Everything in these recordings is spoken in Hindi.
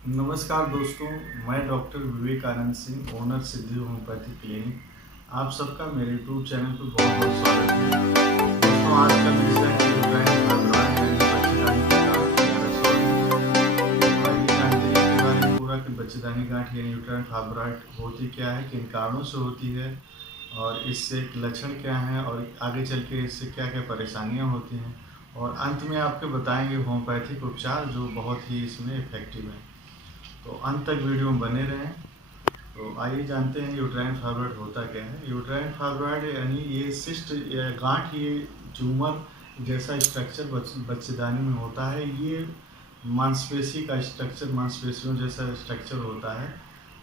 नमस्कार दोस्तों, मैं डॉक्टर विवेकानंद सिंह, ओनर सिद्धि होम्योपैथी क्लिनिक। आप सबका मेरे यूट्यूब चैनल पर बहुत बहुत स्वागत है। दोस्तों, आज का विषय है यूट्राइन फाइब्रॉइड यानी बच्चेदानी की गांठ। आइए जानते हैं इसके बारे में पूरा कि बच्चेदानी गांठ यानी यूट्राइन फाइब्रॉइड होती क्या है, किन कारणों से होती है और इससे लक्षण क्या हैं और आगे चल के इससे क्या क्या परेशानियाँ होती हैं, और अंत में आपके बताएंगे होम्योपैथिक उपचार जो बहुत ही इसमें इफेक्टिव है। तो अंत तक वीडियो में बने रहें। तो आइए जानते हैं यूट्राइन फाइब्रॉइड होता क्या है। यूट्राइन फाइब्रॉइड यानी ये सिस्ट या गांठ, ये ट्यूमर जैसा स्ट्रक्चर बच्चेदानी में होता है। ये मांसपेशी का स्ट्रक्चर, मांसपेशियों जैसा स्ट्रक्चर होता है।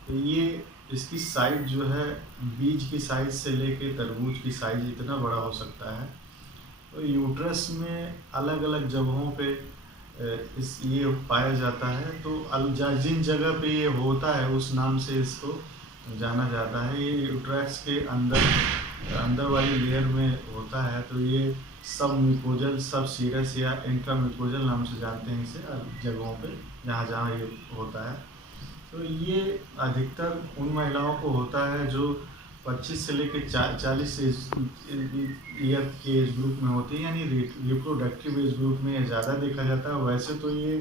तो ये इसकी साइज जो है बीज की साइज से लेके तरबूज की साइज इतना बड़ा हो सकता है। तो यूट्रस में अलग अलग जगहों पे इस ये पाया जाता है। तो जिन जगह पे ये होता है उस नाम से इसको जाना जाता है। ये यूट्रस के अंदर वाली लेयर में होता है। तो ये सब म्यूकोजल, सब सीरस या इंट्राम्यूकोजल नाम से जानते हैं इसे जगहों पे जहाँ जहाँ ये होता है। तो ये अधिकतर उन महिलाओं को होता है जो 25 से लेकर 40 ईयर के एज ग्रुप में होती है, यानी रिप्रोडक्टिव एज ग्रुप में ज़्यादा देखा जाता है। वैसे तो ये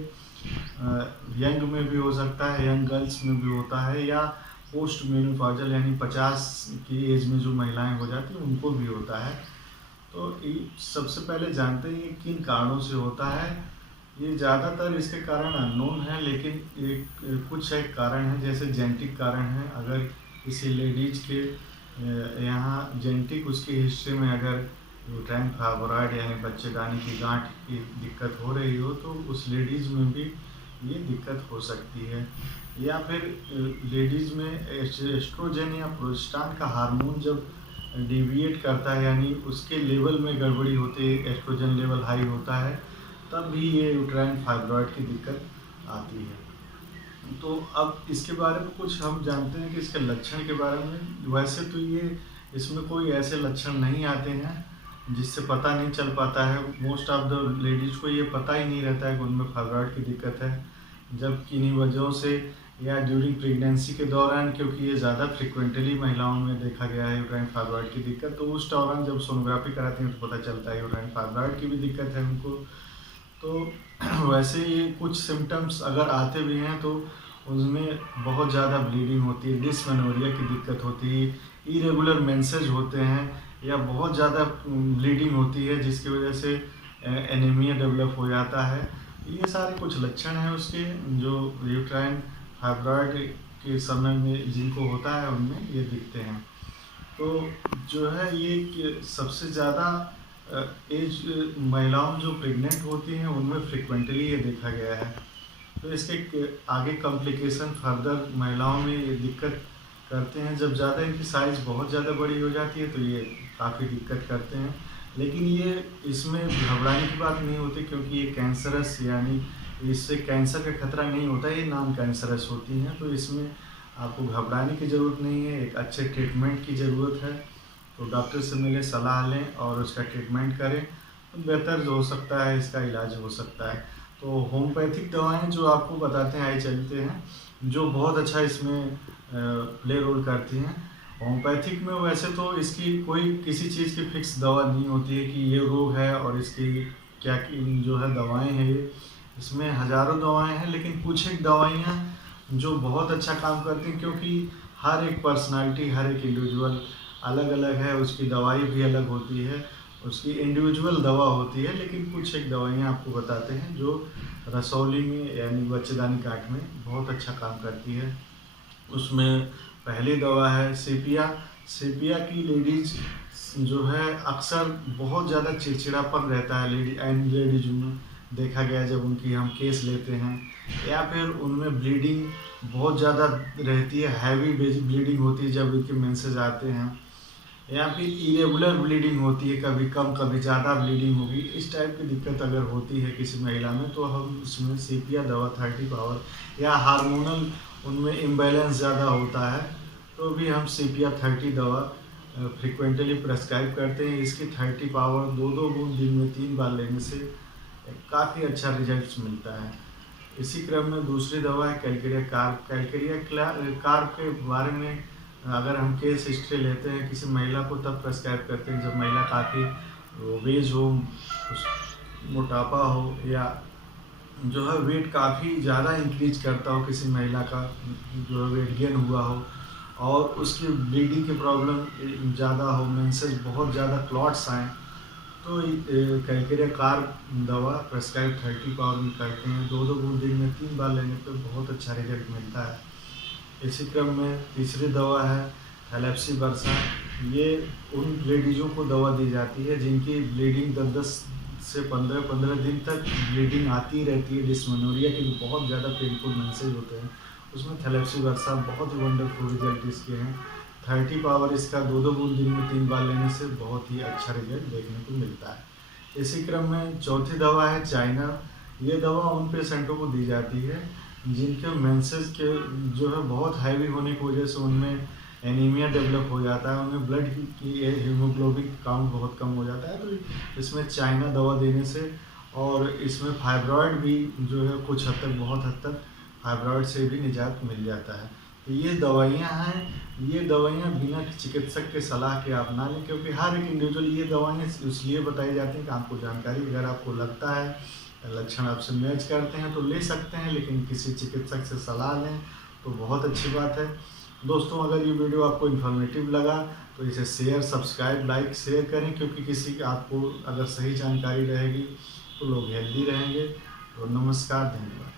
यंग में भी हो सकता है, यंग गर्ल्स में भी होता है, या पोस्ट मेनोपॉजल यानी 50 की एज में जो महिलाएं हो जाती हैं उनको भी होता है। तो सबसे पहले जानते हैं ये किन कारणों से होता है। ये ज़्यादातर इसके कारण अननोन है, लेकिन एक कुछ एक कारण है, जैसे जेनेटिक कारण है। अगर किसी लेडीज के यहाँ जेनेटिक उसकी हिस्ट्री में अगर यूट्राइन फाइब्रॉइड यानी बच्चेदानी की गांठ की दिक्कत हो रही हो तो उस लेडीज़ में भी ये दिक्कत हो सकती है। या फिर लेडीज़ में एस्ट्रोजन या प्रोजेस्टेरोन का हार्मोन जब डिविएट करता है, यानी उसके लेवल में गड़बड़ी होती है, एस्ट्रोजन लेवल हाई होता है, तब भी ये यूट्राइन फाइब्रॉइड की दिक्कत आती है। तो अब इसके बारे में कुछ हम जानते हैं कि इसके लक्षण के बारे में। वैसे तो ये इसमें कोई ऐसे लक्षण नहीं आते हैं जिससे पता नहीं चल पाता है। मोस्ट ऑफ द लेडीज़ को ये पता ही नहीं रहता है कि उनमें फाइब्रॉइड की दिक्कत है। जब किन्हीं वजहों से या ड्यूरिंग प्रेगनेंसी के दौरान, क्योंकि ये ज़्यादा फ्रिक्वेंटली महिलाओं में देखा गया है यूट्राइन फाइब्रॉइड की दिक्कत, तो उस दौरान जब सोनोग्राफी कराती हैं तो पता चलता है यूट्राइन फाइब्रॉइड की भी दिक्कत है उनको। तो वैसे ये कुछ सिम्टम्स अगर आते भी हैं तो उसमें बहुत ज़्यादा ब्लीडिंग होती है, डिसमेनोरिया की दिक्कत होती है, इरेगुलर मेंसेज होते हैं, या बहुत ज़्यादा ब्लीडिंग होती है जिसकी वजह से एनीमिया डेवलप हो जाता है। ये सारे कुछ लक्षण हैं उसके जो यूट्राइन फाइब्रॉइड के समय में जिनको होता है उनमें ये दिखते हैं। तो जो है ये सबसे ज़्यादा एज महिलाओं जो प्रेग्नेंट होती हैं उनमें फ्रिक्वेंटली ये देखा गया है। तो इसके आगे कॉम्प्लिकेशन फर्दर महिलाओं में ये दिक्कत करते हैं। जब ज़्यादा इनकी साइज़ बहुत ज़्यादा बड़ी हो जाती है तो ये काफ़ी दिक्कत करते हैं। लेकिन ये इसमें घबराने की बात नहीं होती, क्योंकि ये कैंसरस यानी इससे कैंसर का खतरा नहीं होता, ये नॉन कैंसरस होती हैं। तो इसमें आपको घबराने की ज़रूरत नहीं है, एक अच्छे ट्रीटमेंट की ज़रूरत है। तो डॉक्टर से मिले, सलाह लें और उसका ट्रीटमेंट करें तो बेहतर जो हो सकता है इसका इलाज हो सकता है। तो होम्योपैथिक दवाएं जो आपको बताते हैं, आइए चलते हैं, जो बहुत अच्छा इसमें प्ले रोल करती हैं। होम्योपैथिक में वैसे तो इसकी कोई किसी चीज़ की फिक्स दवा नहीं होती है कि ये रोग है और इसकी क्या जो है दवाएं हैं। ये इसमें हज़ारों दवाएं हैं, लेकिन कुछ एक दवाइयाँ जो बहुत अच्छा काम करती हैं, क्योंकि हर एक पर्सनालिटी, हर एक इंडिविजुअल अलग अलग है, उसकी दवाई भी अलग होती है, उसकी इंडिविजुअल दवा होती है। लेकिन कुछ एक दवाइयाँ आपको बताते हैं जो रसौली में यानी बच्चेदानी गांठ में बहुत अच्छा काम करती है। उसमें पहली दवा है सेपिया। सेपिया की लेडीज जो है अक्सर बहुत ज़्यादा चिड़चिड़ापन रहता है लेडीज में देखा गया जब उनकी हम केस लेते हैं, या फिर उनमें ब्लीडिंग बहुत ज़्यादा रहती है, हैवी ब्लीडिंग होती है जब उनके मेंसेस आते हैं, या फिर इरेगुलर ब्लीडिंग होती है, कभी कम कभी ज़्यादा ब्लीडिंग होगी। इस टाइप की दिक्कत अगर होती है किसी महिला में तो हम उसमें सेपिया दवा 30 पावर, या हार्मोनल उनमें इम्बैलेंस ज़्यादा होता है तो भी हम सेपिया 30 दवा फ्रिक्वेंटली प्रेस्क्राइब करते हैं। इसकी 30 पावर 2-2 बूंद दिन में 3 बार लेने से काफ़ी अच्छा रिजल्ट मिलता है। इसी क्रम में दूसरी दवा है कैलकेरिया कार्ब। कैलकेरिया कार्ब के बारे में अगर हम केस हिस्ट्री लेते हैं किसी महिला को तब प्रेस्क्राइब करते हैं जब महिला काफ़ी ओबेज हो, मोटापा हो, या जो है वेट काफ़ी ज़्यादा इंक्रीज करता हो, किसी महिला का जो है वेट गेन हुआ हो और उसकी ब्लीडिंग की प्रॉब्लम ज़्यादा हो, मेंसेस बहुत ज़्यादा क्लॉट्स आएँ, तो कैलकेरिया कार्ब दवा प्रेस्क्राइब 30 पावर में करते हैं। 2-2 बूंद दिन में 3 बार लेने पे बहुत अच्छा रिजल्ट मिलता है। इसी क्रम में तीसरी दवा है थैलेप्सिबर्सा। ये उन लेडीज़ों को दवा दी जाती है जिनकी ब्लीडिंग 10-10 से 15-15 दिन तक ब्लीडिंग आती रहती है, डिस्मेनोरिया के भी बहुत ज़्यादा पेनफुल मेंसेज होते हैं, उसमें थैलेप्सिबर्सा बहुत ही वंडरफुल रिजल्ट इसके हैं। 30 पावर इसका 2-2 बूंद दिन में 3 बार लेने से बहुत ही अच्छा रिजल्ट देखने को मिलता है। इसी क्रम में चौथी दवा है चाइना। ये दवा उन पेशेंटों को दी जाती है जिनके मेंसेस के जो है बहुत हैवी होने की वजह से उनमें एनीमिया डेवलप हो जाता है, उनमें ब्लड की हीमोग्लोबिन काउंट बहुत कम हो जाता है, तो इसमें चाइना दवा देने से और इसमें फाइब्रॉयड भी जो है कुछ हद तक, बहुत हद तक फाइब्रॉयड से भी निजात मिल जाता है। तो ये दवाइयाँ हैं, ये दवाइयाँ बिना चिकित्सक के सलाह के आप ना लें, क्योंकि हर एक इंडिविजुअल ये दवाइयाँ इसलिए बताई जाती हैं कि आपको जानकारी, अगर आपको लगता है लक्षण आपसे मैच करते हैं तो ले सकते हैं, लेकिन किसी चिकित्सक से सलाह लें तो बहुत अच्छी बात है। दोस्तों, अगर ये वीडियो आपको इन्फॉर्मेटिव लगा तो इसे शेयर, सब्सक्राइब, लाइक, शेयर करें, क्योंकि किसी आपको अगर सही जानकारी रहेगी तो लोग हेल्दी रहेंगे। तो नमस्कार, धन्यवाद।